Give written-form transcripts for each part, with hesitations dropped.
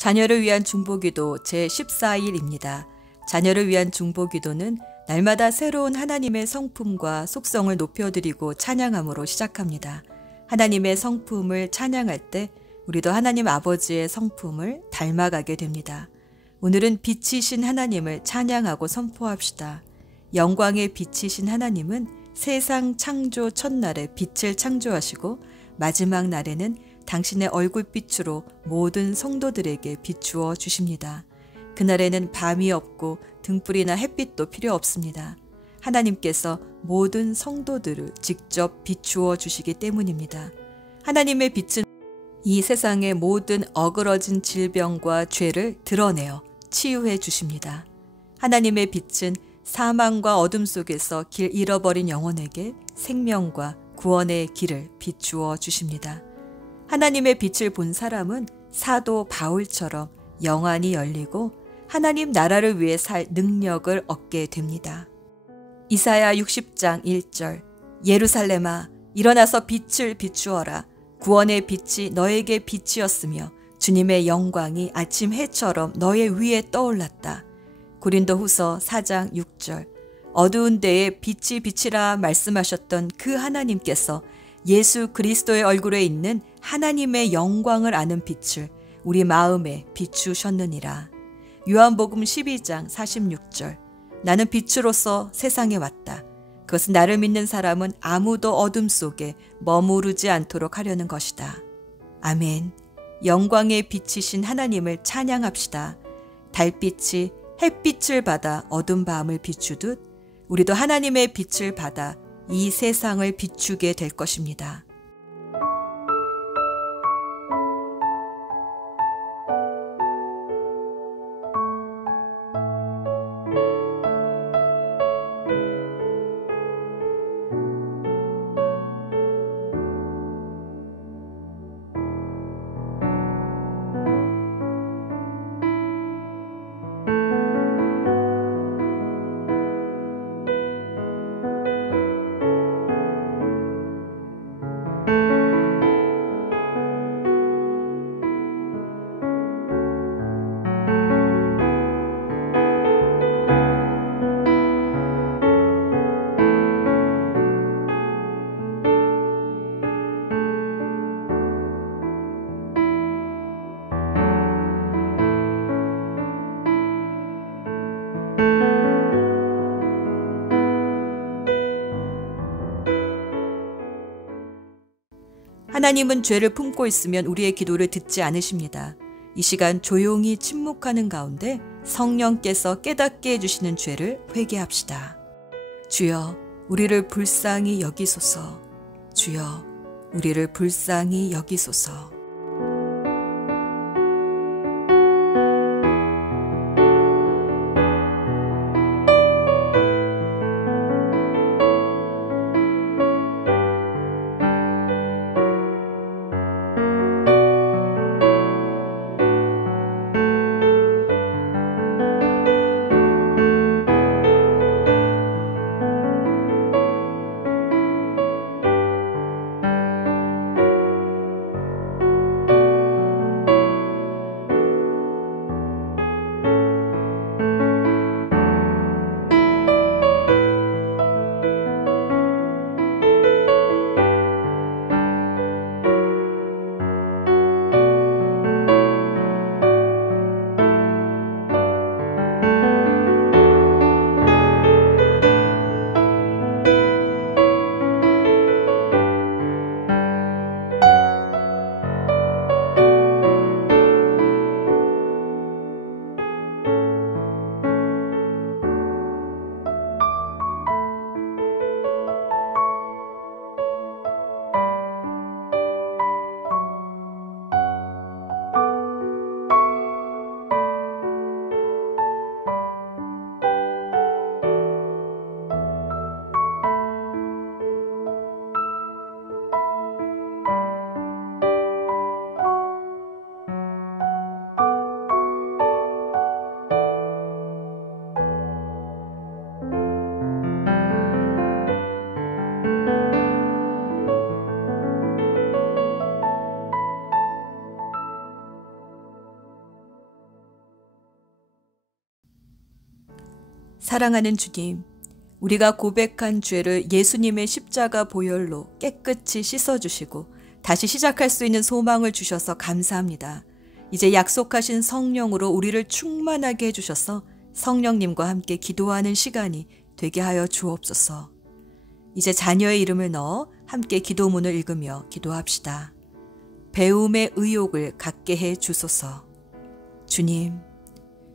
자녀를 위한 중보기도 제14일입니다. 자녀를 위한 중보기도는 날마다 새로운 하나님의 성품과 속성을 높여드리고 찬양함으로 시작합니다. 하나님의 성품을 찬양할 때 우리도 하나님 아버지의 성품을 닮아가게 됩니다. 오늘은 빛이신 하나님을 찬양하고 선포합시다. 영광의 빛이신 하나님은 세상 창조 첫날에 빛을 창조하시고 마지막 날에는 당신의 얼굴빛으로 모든 성도들에게 비추어 주십니다. 그날에는 밤이 없고 등불이나 햇빛도 필요 없습니다. 하나님께서 모든 성도들을 직접 비추어 주시기 때문입니다. 하나님의 빛은 이 세상의 모든 어그러진 질병과 죄를 드러내어 치유해 주십니다. 하나님의 빛은 사망과 어둠 속에서 길 잃어버린 영혼에게 생명과 구원의 길을 비추어 주십니다. 하나님의 빛을 본 사람은 사도 바울처럼 영안이 열리고 하나님 나라를 위해 살 능력을 얻게 됩니다. 이사야 60장 1절 예루살렘아 일어나서 빛을 비추어라. 구원의 빛이 너에게 빛이었으며 주님의 영광이 아침 해처럼 너의 위에 떠올랐다. 고린도후서 4장 6절 어두운 데에 빛이 비치라 말씀하셨던 그 하나님께서 예수 그리스도의 얼굴에 있는 하나님의 영광을 아는 빛을 우리 마음에 비추셨느니라. 요한복음 12장 46절 나는 빛으로서 세상에 왔다. 그것은 나를 믿는 사람은 아무도 어둠 속에 머무르지 않도록 하려는 것이다. 아멘. 영광의 빛이신 하나님을 찬양합시다. 달빛이 햇빛을 받아 어두운 밤을 비추듯 우리도 하나님의 빛을 받아 이 세상을 비추게 될 것입니다. 하나님은 죄를 품고 있으면 우리의 기도를 듣지 않으십니다. 이 시간 조용히 침묵하는 가운데 성령께서 깨닫게 해주시는 죄를 회개합시다. 주여, 우리를 불쌍히 여기소서. 주여, 우리를 불쌍히 여기소서. 사랑하는 주님, 우리가 고백한 죄를 예수님의 십자가 보혈로 깨끗이 씻어주시고 다시 시작할 수 있는 소망을 주셔서 감사합니다. 이제 약속하신 성령으로 우리를 충만하게 해주셔서 성령님과 함께 기도하는 시간이 되게 하여 주옵소서. 이제 자녀의 이름을 넣어 함께 기도문을 읽으며 기도합시다. 배움의 의욕을 갖게 해 주소서. 주님,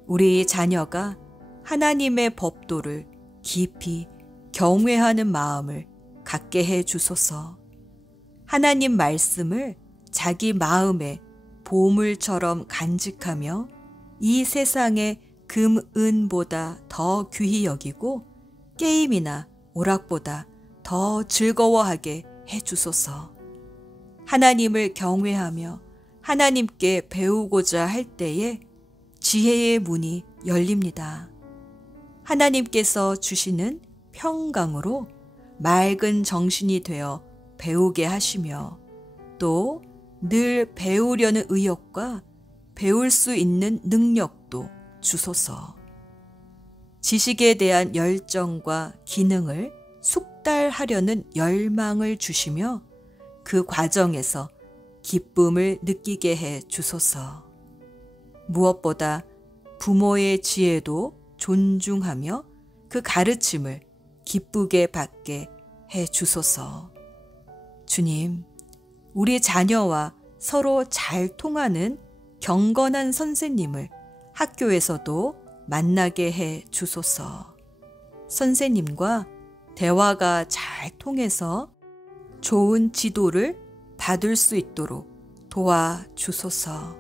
우리 자녀가 하나님의 법도를 깊이 경외하는 마음을 갖게 해 주소서. 하나님 말씀을 자기 마음에 보물처럼 간직하며 이 세상의 금, 은보다 더 귀히 여기고 게임이나 오락보다 더 즐거워하게 해 주소서. 하나님을 경외하며 하나님께 배우고자 할 때에 지혜의 문이 열립니다. 하나님께서 주시는 평강으로 맑은 정신이 되어 배우게 하시며 또 늘 배우려는 의욕과 배울 수 있는 능력도 주소서. 지식에 대한 열정과 기능을 숙달하려는 열망을 주시며 그 과정에서 기쁨을 느끼게 해 주소서. 무엇보다 부모의 지혜도 존중하며 그 가르침을 기쁘게 받게 해 주소서. 주님, 우리 자녀와 서로 잘 통하는 경건한 선생님을 학교에서도 만나게 해 주소서. 선생님과 대화가 잘 통해서 좋은 지도를 받을 수 있도록 도와주소서.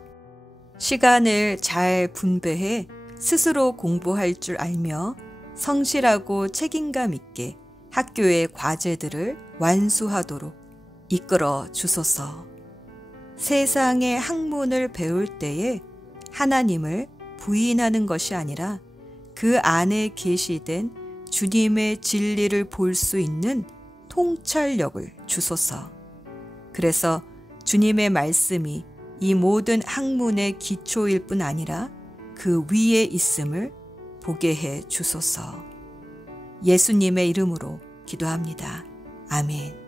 시간을 잘 분배해 스스로 공부할 줄 알며 성실하고 책임감 있게 학교의 과제들을 완수하도록 이끌어 주소서. 세상의 학문을 배울 때에 하나님을 부인하는 것이 아니라 그 안에 계시된 주님의 진리를 볼 수 있는 통찰력을 주소서. 그래서 주님의 말씀이 이 모든 학문의 기초일 뿐 아니라 그 위에 있음을 보게 해 주소서. 예수님의 이름으로 기도합니다. 아멘.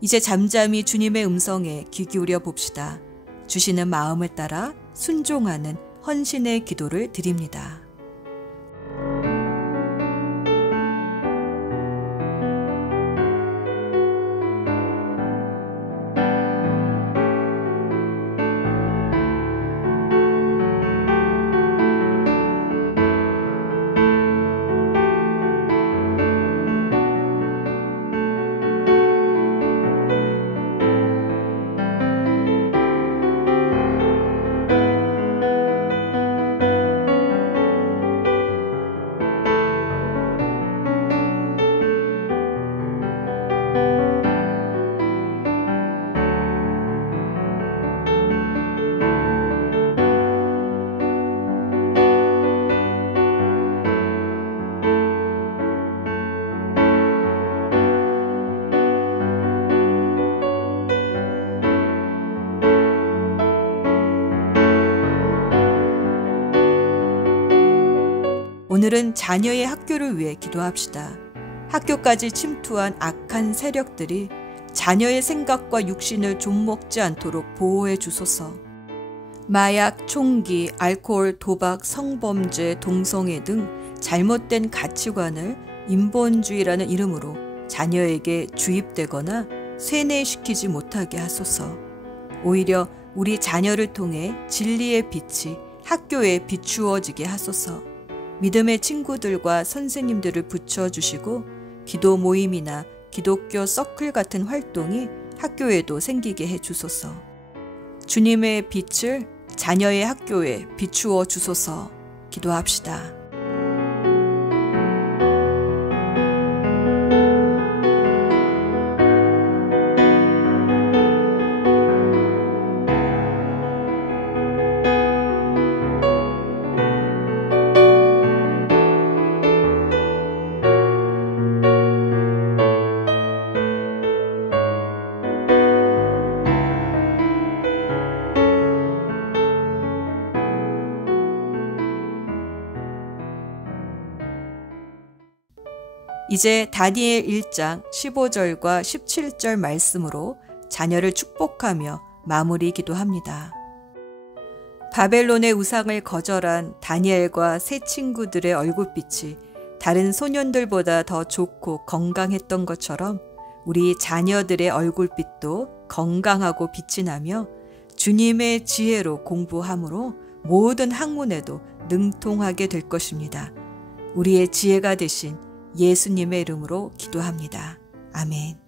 이제 잠잠히 주님의 음성에 귀 기울여 봅시다. 주시는 마음을 따라 순종하는 헌신의 기도를 드립니다. 오늘은 자녀의 학교를 위해 기도합시다. 학교까지 침투한 악한 세력들이 자녀의 생각과 육신을 좀먹지 않도록 보호해 주소서. 마약, 총기, 알코올, 도박, 성범죄, 동성애 등 잘못된 가치관을 인본주의라는 이름으로 자녀에게 주입되거나 세뇌시키지 못하게 하소서. 오히려 우리 자녀를 통해 진리의 빛이 학교에 비추어지게 하소서. 믿음의 친구들과 선생님들을 붙여주시고 기도 모임이나 기독교 서클 같은 활동이 학교에도 생기게 해주소서. 주님의 빛을 자녀의 학교에 비추어 주소서. 기도합시다. 이제 다니엘 1장 15절과 17절 말씀으로 자녀를 축복하며 마무리 기도합니다. 바벨론의 우상을 거절한 다니엘과 세 친구들의 얼굴빛이 다른 소년들보다 더 좋고 건강했던 것처럼 우리 자녀들의 얼굴빛도 건강하고 빛이 나며 주님의 지혜로 공부함으로 모든 학문에도 능통하게 될 것입니다. 우리의 지혜가 되신 예수님의 이름으로 기도합니다. 아멘.